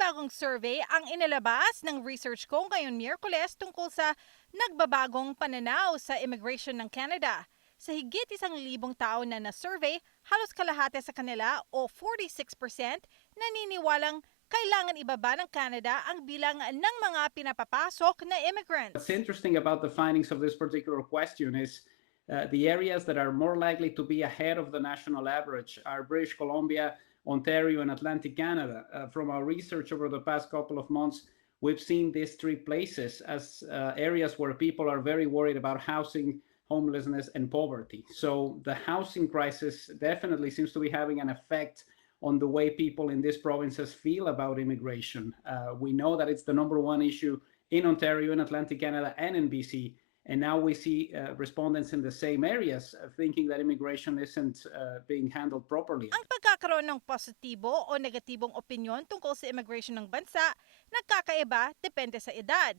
Panibagong survey ang inilabas ng research ko ngayon Miyerkules tungkol sa nagbabagong pananaw sa immigration ng Canada. Sa higit 1,000 tao na na-survey, halos kalahati sa kanila o 46% naniniwalang kailangan ibaba ng Canada ang bilang ng mga pinapapasok na immigrants. What's interesting about the findings of this particular question is the areas that are more likely to be ahead of the national average are British Columbia, Ontario, and Atlantic Canada. From our research over the past couple of months, we've seen these three places as areas where people are very worried about housing, homelessness, and poverty. So the housing crisis definitely seems to be having an effect on the way people in these provinces feel about immigration. We know that it's the number one issue in Ontario, in Atlantic Canada, and in BC. And now we see respondents in the same areas thinking that immigration isn't being handled properly. Ang pagkakaroon ng positibo o negatibong opinyon tungkol sa immigration ng bansa, nagkakaiba depende sa edad.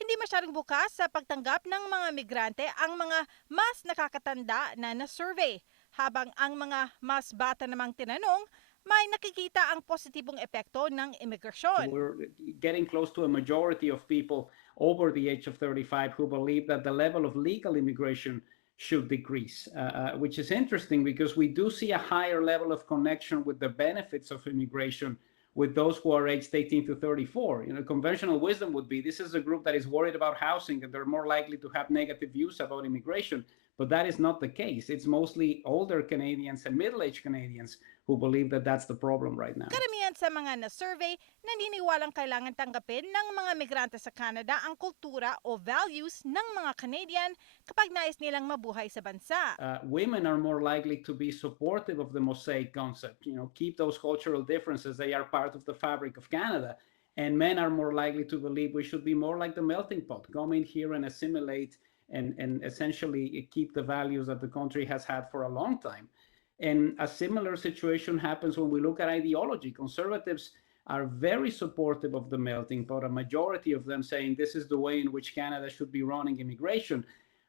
Hindi masyadong bukas sa pagtanggap ng mga migrante ang mga mas nakakatanda na na-survey, habang ang mga mas bata namang tinanong, may nakikita ang positibong epekto ng imigrasyon. We're getting close to a majority of people over the age of 35 who believe that the level of legal immigration should decrease, which is interesting because we do see a higher level of connection with the benefits of immigration with those who are aged 18 to 34. Conventional wisdom would be this is a group that is worried about housing and they're more likely to have negative views about immigration. But that is not the case. It's mostly older Canadians and middle-aged Canadians who believe that that's the problem right now. Karamihan sa mga na-survey, naniniwalang kailangan tanggapin ng mga migrante sa Canada ang kultura o values ng mga Canadian kapag nais nilang mabuhay sa bansa. Women are more likely to be supportive of the mosaic concept. Keep those cultural differences. They are part of the fabric of Canada. And men are more likely to believe we should be more like the melting pot, come in here and assimilate and essentially keep the values that the country has had for a long time. And a similar situation happens when we look at ideology. Conservatives are very supportive of the melting pot, a majority of them saying this is the way in which Canada should be running immigration,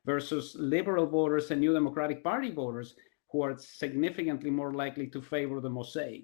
versus liberal voters and New Democratic Party voters who are significantly more likely to favor the mosaic.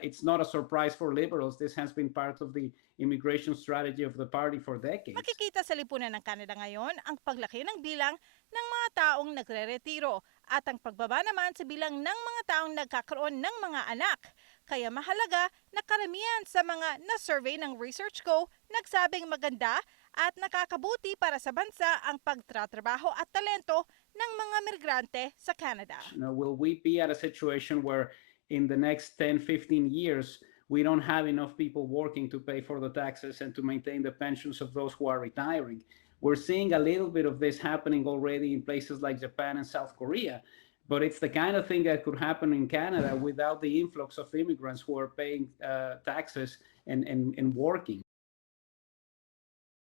It's not a surprise for liberals. This has been part of the immigration strategy of the party for decades. Makikita sa lipunan ng Canada ngayon ang paglaki ng bilang ng mga taong nagre-retiro at ang pagbaba naman sa bilang ng mga taong nagkakaroon ng mga anak. Kaya mahalaga na karamihan sa mga na-survey ng research ko nagsabing maganda at nakakabuti para sa bansa ang pagtratrabaho at talento ng mga migrante sa Canada. Will we be at a situation where in the next 10, 15 years, we don't have enough people working to pay for the taxes and to maintain the pensions of those who are retiring? We're seeing a little bit of this happening already in places like Japan and South Korea, but it's the kind of thing that could happen in Canada without the influx of immigrants who are paying taxes and working.